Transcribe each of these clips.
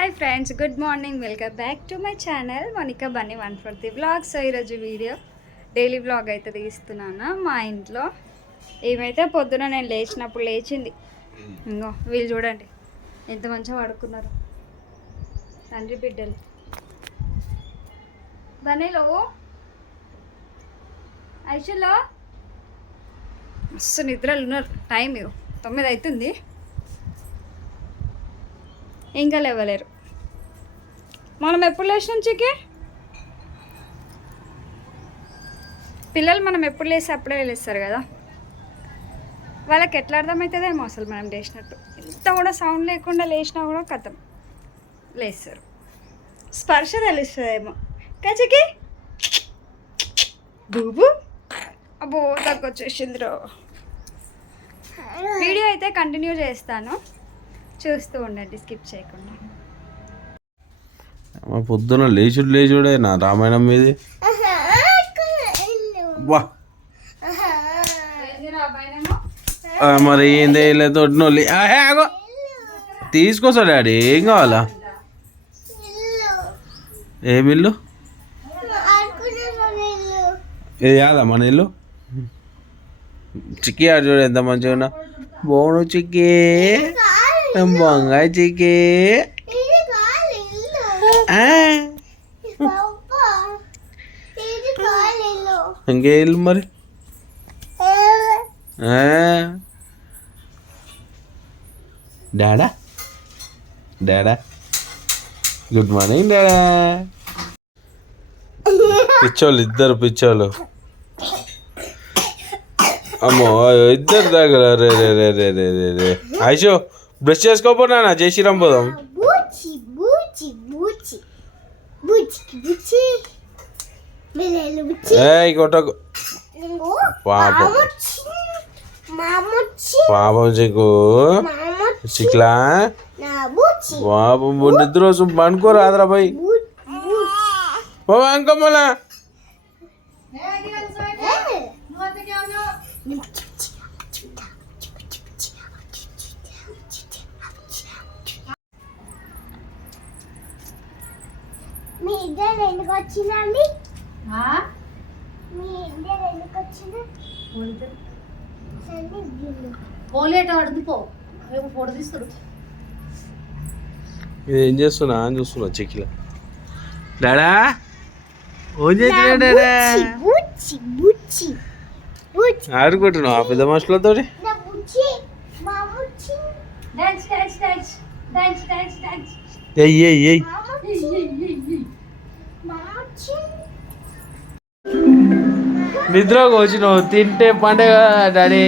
Hi friends, good morning. Welcome back to my channel Monika Bunny 140 vlog. So ఈరోజు video daily vlog అయితే తీస్తున్నాను. మా ఇంట్లో ఏమైతే పొద్దున నేను లేచినప్పుడు లేచింది. ఇంకో వీళ్ళు చూడండి ఎంత మంచిగా పడుకున్నారు, తండ్రి బిడ్డలు. బన్నీలో ఐషులో మస్తు నిద్రలు ఉన్నారు. టైం 9 అవుతుంది, ఇంకా లేవలేరు. మనం ఎప్పుడు లేచిన నుంచికి పిల్లలు మనం ఎప్పుడు లేస్తే అప్పుడే లేస్తారు కదా, వాళ్ళకి ఎట్లా అర్థమవుతుందేమో అసలు మనం లేచినట్టు. ఇంత కూడా సౌండ్ లేకుండా లేచినా కూడా కథం లేస్తారు. స్పర్శ తెలుస్తుందేమో కచకి బూబు. అబ్బో తగ్గొచ్చేసిందిరో. వీడియో అయితే కంటిన్యూ చేస్తాను, చూస్తూ ఉండండి స్కిప్ చేయకుండా. పొద్దున లేచుడే నా రామాయణం మీది. వా మరి ఏంది తోటి తీసుకొస్తా డాడీ. ఏం కావాలా? ఏమి ఇల్లు ఇది కాదా మన ఇల్లు? చిక్కి ఆడు చూడు ఎంత మంచిగా ఉన్నా. బోను చిక్కి, బొంగాయి చిక్కి. ఇంకే ఇల్లు మరి. డాడా డాడా గుడ్ మార్నింగ్ డాడా. పిచ్చోళ్ళు, ఇద్దరు పిచ్చోళ్ళు. అమ్మో ఇద్దరు దగ్గర. రే రే రే రే రే రే రే ఐషో బ్రష్ చేసుకోపోనా? జై శ్రీరామ్ పోదాం. కొట్టకు పాపం, పాపం చిక్కు చిక్లా. పాపం నిద్ర వస్తుంది, పండుకోరు ఆదరా పోయి అంకమ్మలా. మీ ఇద్దరు ఎందుకు వచ్చిందండి? మీ ఇద్దరు ఎందుకు వచ్చింది? పోలేట అడుగుపో, ఫోటో తీస్తాడు. ఏం చేస్తున్నా అని చూస్తున్నా చెక్కిల. డాడా ఓన్ చేసినా ఆడుకుంటున్నావు ఆ పెద్ద మనుషులతో. నిద్రకు వచ్చినావు, తింటే పండగ డాడీ.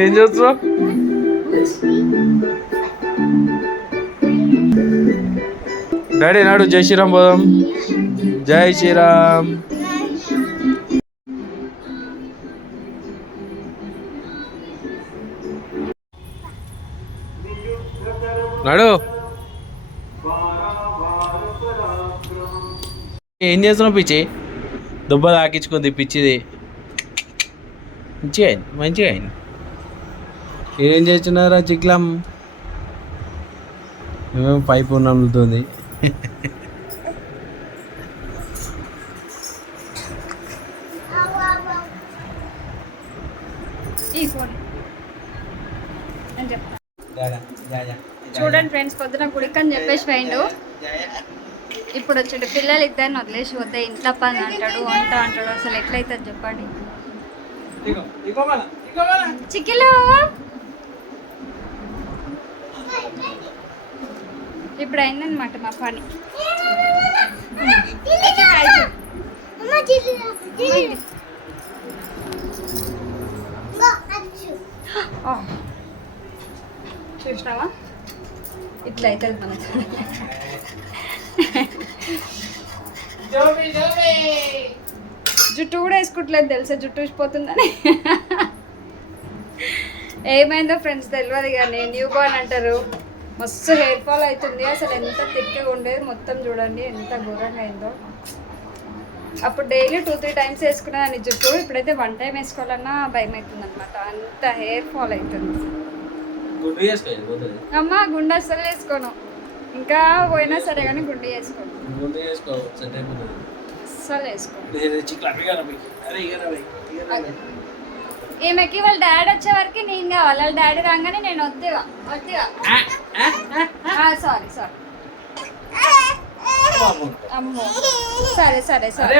ఏం చేస్తున్నావు? డాడీ నాడు జై శ్రీరామ్ పోదాం. జై శ్రీరామ్. నాడు ఏం చేస్తున్నావు? పిచ్చి దుబ్బ తాకించుకుంది పిచ్చిది. మంచిగా అయింది, మంచిగా అయింది. ఏం చేస్తున్నారా చిక్లం? ఏమేమో పైపు నమ్ముతుంది. చూడండి ఫ్రెండ్స్, పొద్దున గుడికని చెప్పేసి పోయిండు. ఇప్పుడు వచ్చాడు. పిల్లలు ఇద్దరిని వదిలేసి పోతే ఇంట్లో పని అంటాడు, వంట అంటాడు. అసలు ఎట్లయితుంది చెప్పండి. చిక్కిలు ఇప్పుడు అయిందనమాట మా పని. చూసినావా ఇట్లా అవుతుంది మనకు. జుట్టు కూడా వేసుకుంటలేదు తెలుసా, జుట్టు ఊసిపోతుందని. ఏమైందో ఫ్రెండ్స్ తెలియదు కానీ న్యూ బార్న్ అంటారు, మస్తు హెయిర్ ఫాల్ అవుతుంది. అసలు ఎంత తిక్కగా ఉండేది మొత్తం చూడండి ఎంత ఘోరంగా అయిందో. అప్పుడు డైలీ 2-3 టైమ్స్ వేసుకునేదాన్ని జుట్టు, ఇప్పుడైతే 1 టైం వేసుకోవాలన్నా భయం అవుతుంది అనమాట, అంత హెయిర్ ఫాల్ అవుతుంది. అమ్మ గుండె అస్సలు వేసుకోను, ఇంకా పోయినా సరే కానీ గుండె వేసుకోను, అస్సలు వేసుకోను. ఈమెకి వాళ్ళ డాడీ వచ్చే వరకు నేను కావాలి, వాళ్ళ డాడీ రాగానే నేను వద్దుగా సారీ అమ్మో సరే సరే సరే.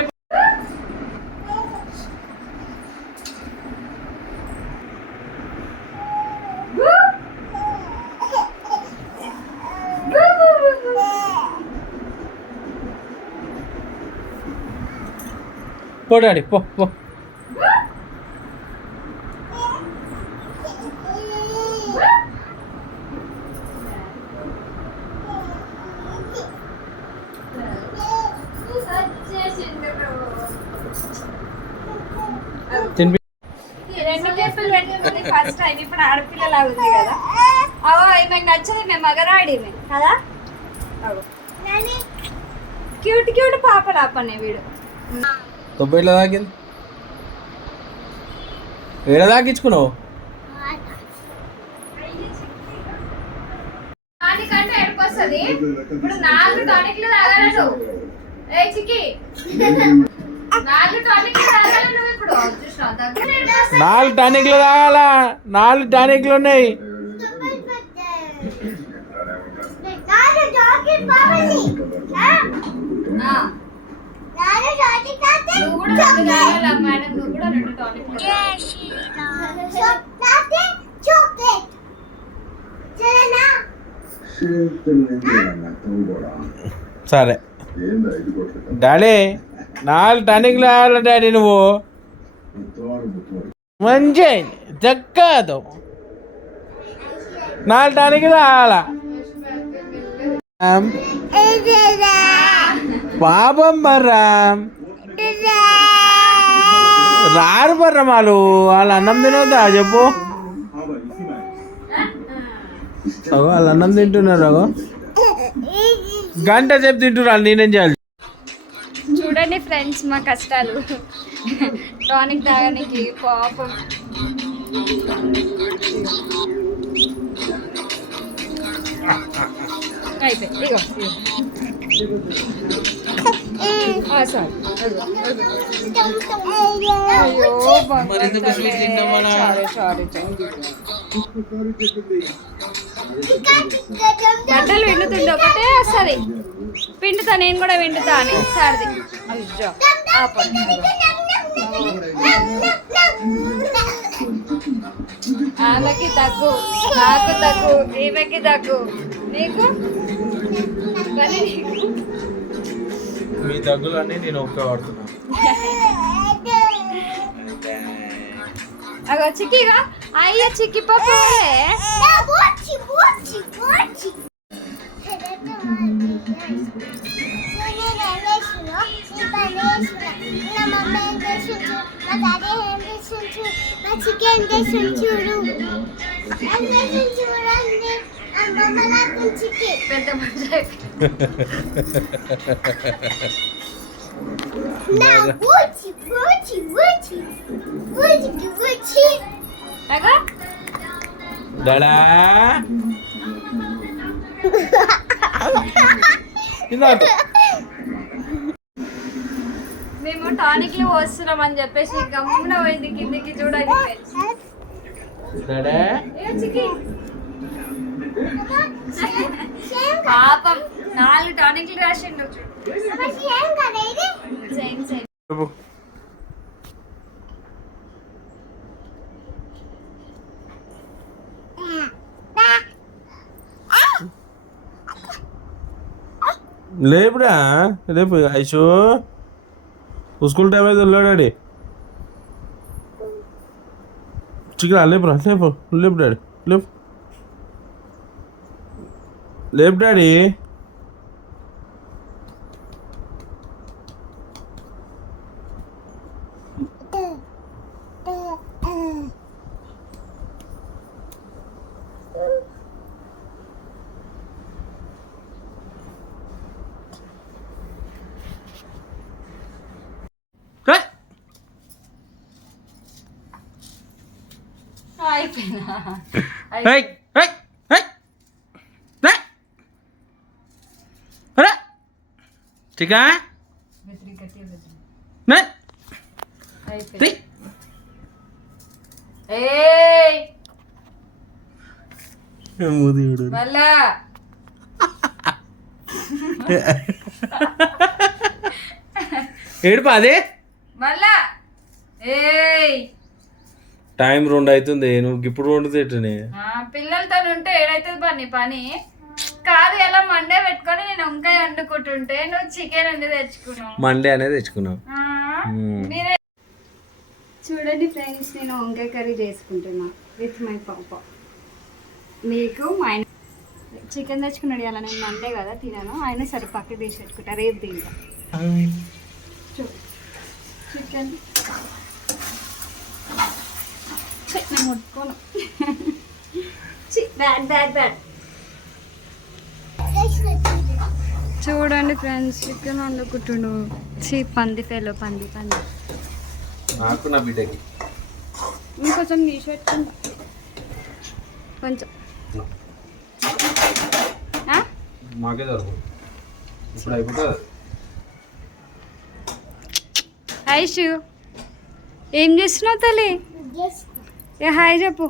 పో డాడీ పో పో. రెండు కేసులు పెట్టుకుంది ఫస్ట్ టైం, ఇప్పుడు ఆడపిల్లలా ఉంది కదా. అవో ఈమెకు నచ్చదు, మేము మగరాడి కదా. అవో క్యూట్ క్యూట్ పాపలాపనే వీడు. తొబ్బ ఎట్లా తాకింది, ఏడ తాకించుకున్నావు? దానికంటే ఎడుకొస్తుంది ఇప్పుడు 4 టానిక్లు తాగాల నువ్వు. ఏ చికి 4 టానిక్లు తాగాల నువ్వు ఇప్పుడు. 4 టానిక్లు తాగాలా? 4 టానిక్లు ఉన్నాయి. నువ్వు కూడా 2 తాగాల మేడం, నువ్వు కూడా 2 టానిక్లు. సరే డాడీ 4 టానిక్లు తాగాల డాడీ, నువ్వు మంచి చక్కదు 4 టానిక్లు తాగాల. పాపం బర్రం రారు బర్రం, వాళ్ళు అన్నం తినవద్దా చెప్పు? వాళ్ళు అన్నం తింటున్నారు, గంట సేపు తింటున్నారు, నేనేం చేయాలి? చూడండి ఫ్రెండ్స్ మా కష్టాలు. టానిక్ తాగడానికి పాపం. అయిపోయింది ఇగో. సారీ అయ్యో సారీ బట్టలు విండుతుండే ఒకటే వస్తుంది, పిండుతా నేను కూడా విండుతా అని సర్ది. అయ్యో ఆపండి. ఆమెకి తగ్గు, నాకు తగ్గు, ఈమెకి తగ్గు, నీకు మీ దగ్గులన్నీ నేను ఒక్క వాడుతున్నా. అగో చిక్కిగా అయ్యో చిక్కి పప్పు చికెన్ చూడు చూడండి పెద్ద మనిషి. డాడా మేము టానిక్లు పోస్తున్నాం అని చెప్పేసి గమ్మున పోయింది కిందికి. చూడండి పాపం 4 టానిక్లు రాసిండు. Same same. లేపురా రేపు ఐషో స్కూల్ టైం అయితే డాడీ చికెన్ లేపురా లేపు లేపు డాడీ లేపు లేపు డాడీ. అయిపోయినా చికా అయిపోయింది. ఏయ్ మళ్ళా ఏడుపా అదే మళ్ళా ఏయ్ టైం 2 అవుతుంది నువ్వు ఇప్పుడు 2 తిట్టనే పిల్లలతో ఉంటే ఏడైతుంది పని పని కాదు ఎలా మండే పెట్టుకొని నేను వంకాయ వండుకుంటుంటే నువ్వు చికెన్ వండి తెచ్చుకున్నావు. మండే అనేది తెచ్చుకున్నావు. మీరే చూడండి ఫ్రెండ్స్, నేను వంకాయ కర్రీ చేసుకుంటున్నా విత్ మై పాప. మీకు మా ఆయన చికెన్ తెచ్చుకున్నాడు అలా, నేను మండే కదా తినాను, ఆయన సరే పక్కకి తీసి పెట్టుకుంటా, రేపు తింటా. చికెన్ నేను ముట్టుకోను. Bad bad bad. చూడండి ఫ్రెండ్స్, చికెన్ వండుకుంటుండు. పంది ఫెలో పంది పంది. నాకు నా బిడ్డకి ఇంకొంచెం తీసి పెట్టుకుంటా కొంచెం. మాకే దొరకదు ఇప్పుడు అయిపోతుంది. ఐషు ఏం చేస్తున్నావు తల్లి? హాయ్ చెప్పు.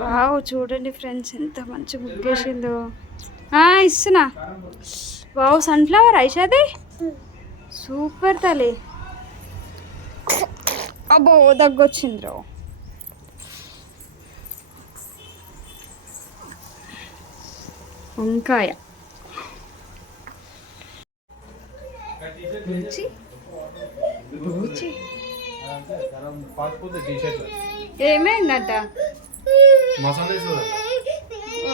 వావ్ చూడండి ఫ్రెండ్స్ ఎంత మంచి ముగ్గేసిందో. ఇస్తున్నా. వావ్ సన్ఫ్లవర్ ఐషాది సూపర్ తల్లి. అబ్బో దగ్గొచ్చిందిరో. వంకాయ రుచి రుచి ఏమైందట?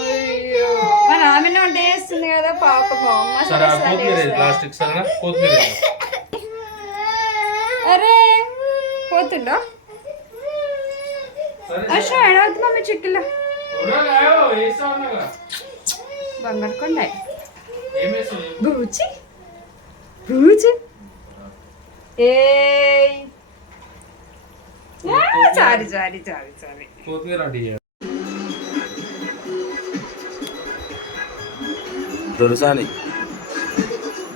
అయ్యో మన ఆమె వంట చేస్తుంది కదా పాపము. అరే పోతుండా అషా ఏడవద్దు మమ్మీ చిక్కిలో బంగారుకొండ బూచి బూచి. ఏయ్ సారీ సారీ సారీ సారీ. దొరసాని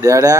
డాడా